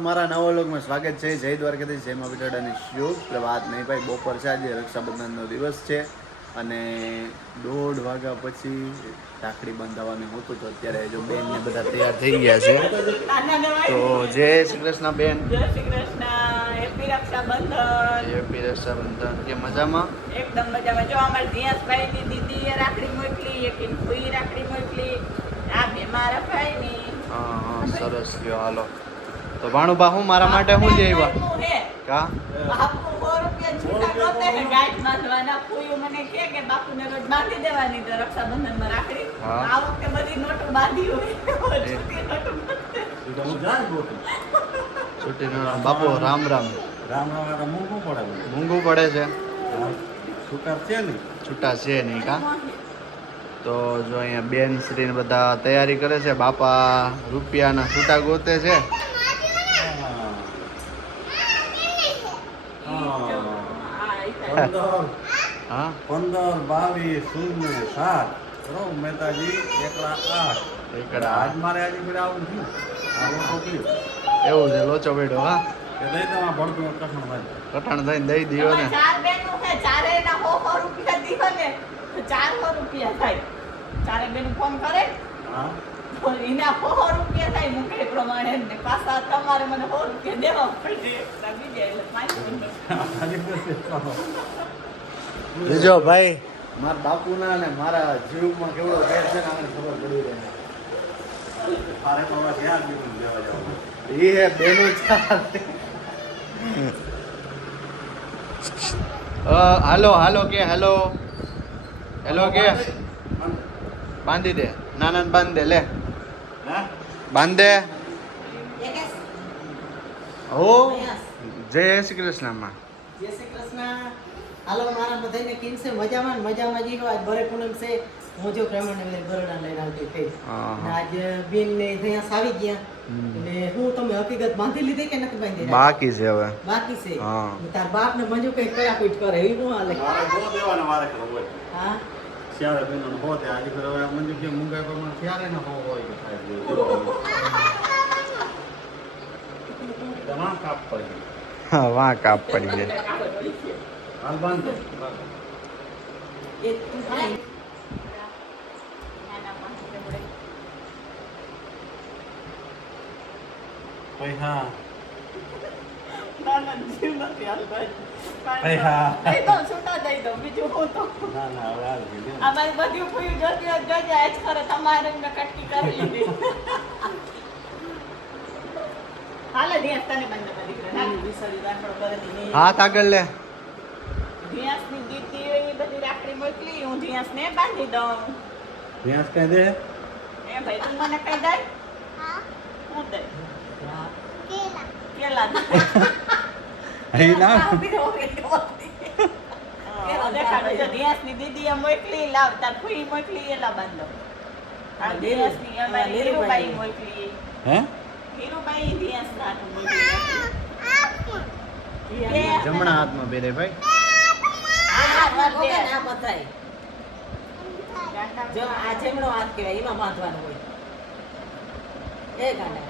મારા નવો લોકમાં સ્વાગત છે. જય દ્વારકાથી જય મા અને શુભ પ્રભાત નહીં ભાઈ બપોર છે આજે રક્ષાબંધનનો દિવસ છે અને દોઢ વાગ્યા પછી રાખડી બંધાવવાની હતું તો અત્યારે જો બેન ને બધા તૈયાર થઈ ગયા છે. તો જય શ્રી કૃષ્ણ બેન. શ્રી કૃષ્ણ. હેપી રક્ષાબંધન. કે મજામાં? એકદમ મજામાં. જો અમારા દિયાસભાઈ ની દીદીએ રાખડી મોકલી એક ફૂઈ રાખડી મોકલી. આ બે મારા ભાઈ ની હા હા સરસ ગયો હાલો. તો ભાણુભા હું મારા માટે શું જેવા આવ્યા? કા? બાપુ હા. રામ. રામ રામ રામ રામ પડે મૂંગું પડે છે. છૂટા છે નહીં? છૂટા છે નહીં કા? તો જો અહીંયા બેન શ્રી બધા તૈયારી કરે છે. બાપા રૂપિયાના છૂટા ગોતે છે હા. આ ઈ થાય. પંદર. હા? પંદર બાવીસ શૂન્ય સાત. બરોબર? મહેતાજી એકલા આઠ. એકડા આજ મારે આજે ફેર આવું થયું. એવું છે લોચો બેડો હા? કે દઈ તમે ભણતું કઠણ ભાઈ કઠણ થઈને દઈ દીયો ને. ચાર બેનું છે ચારેયના સો સો રૂપિયા દીધો ને તો ચારસો રૂપિયા થાય. ચારે બેનું ફોન કરે હા? એના રૂપિયા થાય. ને પાછા તમારે મને સો રૂપિયા દેવા પડશે ભાઈ. મારા બાપુના ને મારા જીવમાં કેવડો ફેર છે ને આને ખબર પડી રહી મારે તો હવે ક્યાં દીધું લેવા જવાનું. એ હે બેનો ચાર. અ, હાલો હાલો કે હેલો. હેલો કે. બાંધી દે. નાના બાંધી દે લે. હા? બાંધ. દે હો? જય શ્રી કૃષ્ણ જય શ્રી કૃષ્ણ. હાલો મારા બધાને કેમ છે? મજામાં મજામાં જીરો? આજ ભરે પૂનમ છે. હું જો પ્રમાણે ને બરોડા લઈને આવતી થઈ. હા, અને હા. આજ બેન ને અહીંયા આવી ગયા. ને હું તમે હકીકત બાંધી લીધી કે નથી બાંધી બાકી છે હવે. બાકી છે? તાર બાપ ને મંજુ કઈ કયા કુટ કરે? એ હું હાલે. મારે બહુ દેવાનો મારે કરો હોય. હા? શિયાળે બેન હો તે આજે ફેર હવે મંજુ કે મુંગાઈ પ્રમાણે શિયાળે ન હો હોય કે થાય કાપ પડી હા, વાહ કાપ પડી જાય હાલ બાંધ ના ના જીવ નથી હાલતો. પૈસા. દઈ દો છૂટા દઈ દો બીજું હું તો. ના ના હવે હાલ કીધું. અમારી બધી ફૂયું જોતી હોય આજ ખરે તમારે કટકી કરી લીધી હાલે ધ્યાસ તને બંધ કરી દીકરા નાખ. વિસરી રાખડો કરે તે નહીં. હાથ આગળ લે ધ્યાસની દીદી હોય એ બધી રાખડી મોકલી હું ધ્યાસને બાંધી દઉં ભેંસ કઈ દે એ ભાઈ તું મને કઈ દઈ હું દઈ હા. કેલા દે અહીં ના કેલા દેખાડો જો ધ્યાસની દીદીએ મોકલી લાવ તાર ફૂઈ મોકલી એલા બાંધો આ ધ્યાસની અમારી લીરુબાઈ. લીરુબાઈ મોકલી હે જમણા હાથમાં પહેરે ભાઈ. આ હાથ વાગો કે ના બતાય. જો આ જમણો હાથ કહેવાય એમાં બાંધવાનું હોય. એ ગાંડા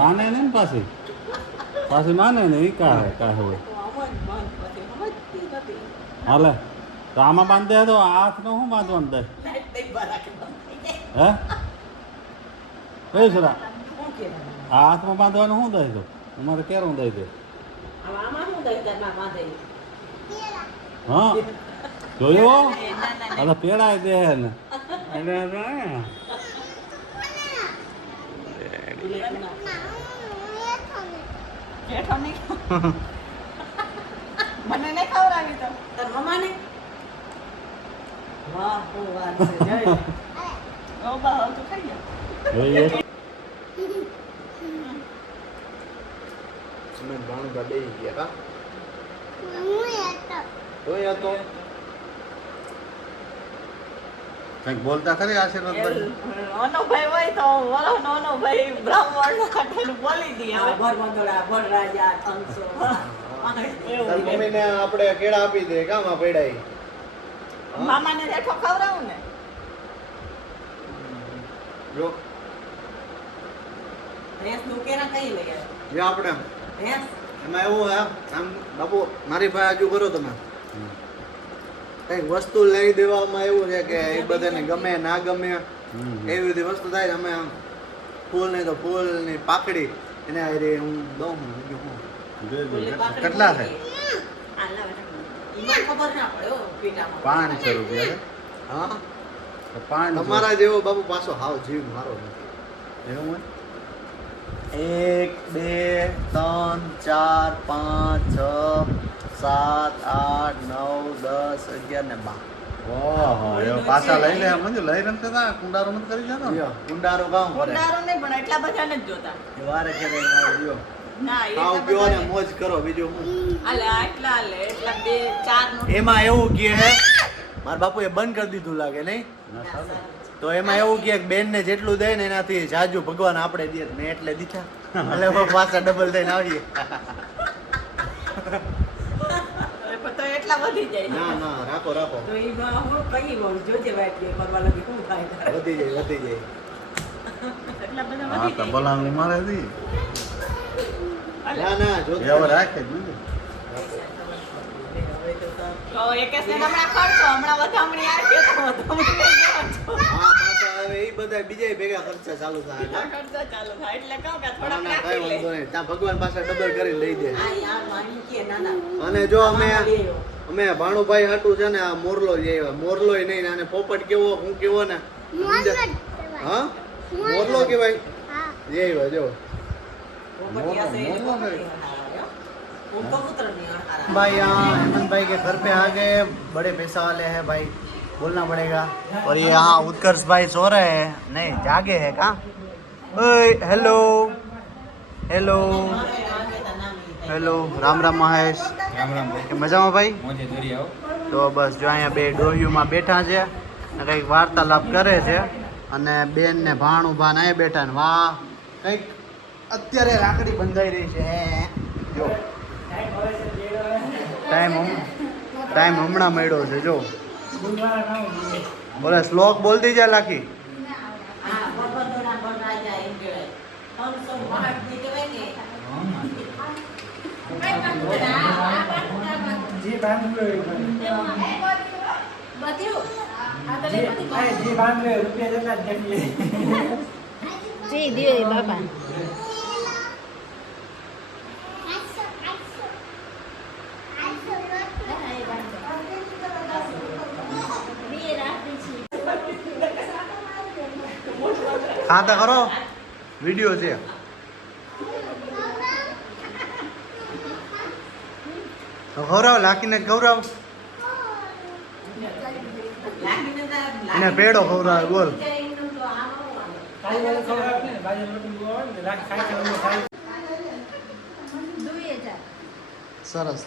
માને ને પાસે પાછી? માને ને? એ સમજતી નથી. હાલે. તો આમાં બાંધે તો આ હાથ નો શું બંધ થઈ હે? કઈ કયું સરા? હાથમાં બાંધવાનું શું થાય તો? અમારે કેરું દઈ દે? હા? જોયો તો પેડાય દે ને મને નહીં ખવડાવી તો. મમ્માને? વાહ, શું વાત છે, જય. ઓ બા તું ખાઈ જા અમે ભાણુભા બેહી ગયા કા તોય હતો કંઈક બોલતા ખરી આશીર્વાદ ભાઈ અનુભાઈ હોય તો અનુભાઈ બ્રાહ્મણ કાઢીને બોલી હવે ભર મંડોળા, ભર રાજા, કંસો. મમ્મીને આપણે કેળા આપી દે કામ આ પેડાઈ મામાને ખવડાવું ને? જો. ભેંસનું કેરા કઈ લઈ આવ્યા? જે આપણે. ભેંસ? એમાં એવું હે આમ બાપુ મારી પાસે હજુ કરો તમે. કઈ વસ્તુ લઈ દેવામાં એવું છે કે એ બધાને ગમે ના ગમે એવી બધી વસ્તુ થાય અમે આમ ફૂલ નહીં તો ફૂલની પાકડી. એને હારે હું દઉં બીજું હું. જોઈ ઓલી જોઈ. કેટલા છે? પાંચસો રૂપિયા હા. પાંચ તમારા જેવો બાબુ પાછો હાવ જીવ મારો નથી. એવું એક બે ત્રણ ચાર પાંચ છ સાત આઠ નવ દસ અગિયાર ને બાર. ઓહો, પાછા લઈ લે મંજુ લઈ રમતે તા કુંડારો મત કરી જાતો? ને. કુંડારો કામ કરે કુંડારો નહીં પણ એટલા બધા નથી જોતા. વારે ખેરે પીઓ ને મોજ કરો બીજું એમાં એવું કે મારા બાપુએ બંધ કરી દીધું લાગે નહીં? તો એમાં એવું કહે કે બેન ને જેટલું દે ને એનાથી જાજુ ભગવાન આપણે દે. મેં એટલે દીધા. એટલે પાછા ડબલ થઈને આવીએ. હવે તો એટલા વધી જાય. ના ના રાખો રાખો? વધી જાય વધી જાય. એટલા બધા ના ના જો રાખે જ ને. ભગવાન પાસે ડબલ લઈ દે. અને જો અમે અમે ભાણુભાઈ હાટું છે ને આ મોરલો જ આવ્યા. મોરલો નહીં ને પોપટ કેવો હું કેવો ને? હા? મોરલો કેવાય જે આવ્યા જો. भाई यहाँ हेमंत भाई के घर पे आ गए बड़े पैसा वाले हैं भाई बोलना पड़ेगा और ये यहाँ उत्कर्ष भाई सो रहे हैं नहीं जागे हैं कहाँ ओए हेलो हेलो મારે આગે તો નામ ઈ થાય. हेलो राम राम महेश રામ રામ ભાઈ કે મજામાં ભાઈ મોજે દોરી આવો તો બસ જો અહીંયા બે ડોહીઓમાં બેઠા છે અને કંઈક વાર્તાલાપ કરે છે અને બેન ને ભાણું ભાન અહીંયા બેઠા ને વાહ કંઈક અત્યારે રાખડી બંધાઈ રહી છે જો. ટાઈમ હમ- ટાઈમ હમણાં મળ્યો છે જો. બોલે શ્લોક બોલતી જાય લાખી. જી દિવે બાપા. ખાતા ખરો વીડિયો છે. તો ગૌરવ લાખીને ગૌરવ તો એને પેડો ખવડાવે, બોલ. તો સરસ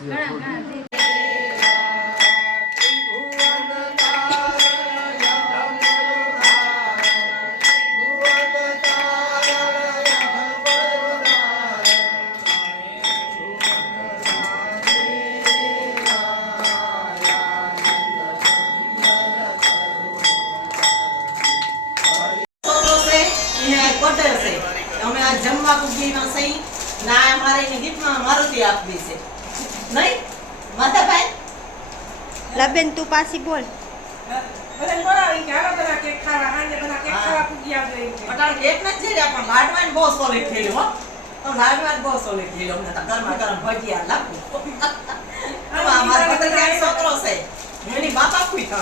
આ જમવા પૂગીમાં સહી, ના અમારે એની ગીફ્ટમાં મારુતિ આપવી છે. નહીં? માધાભાઈ? લબેન તું પાછી બોલ અટાણે કેક નથી જઈ પણ લાડવાન બહુ સોલિડ થયેલું હો. તો લાડવાન બહુ સોલિડ થયેલું. અમને તો ગરમા ગરમ ભજીયા લાગુ. આ મારો ભત્રીજાનો છોકરો છે. એની બાપા ખુઈ કે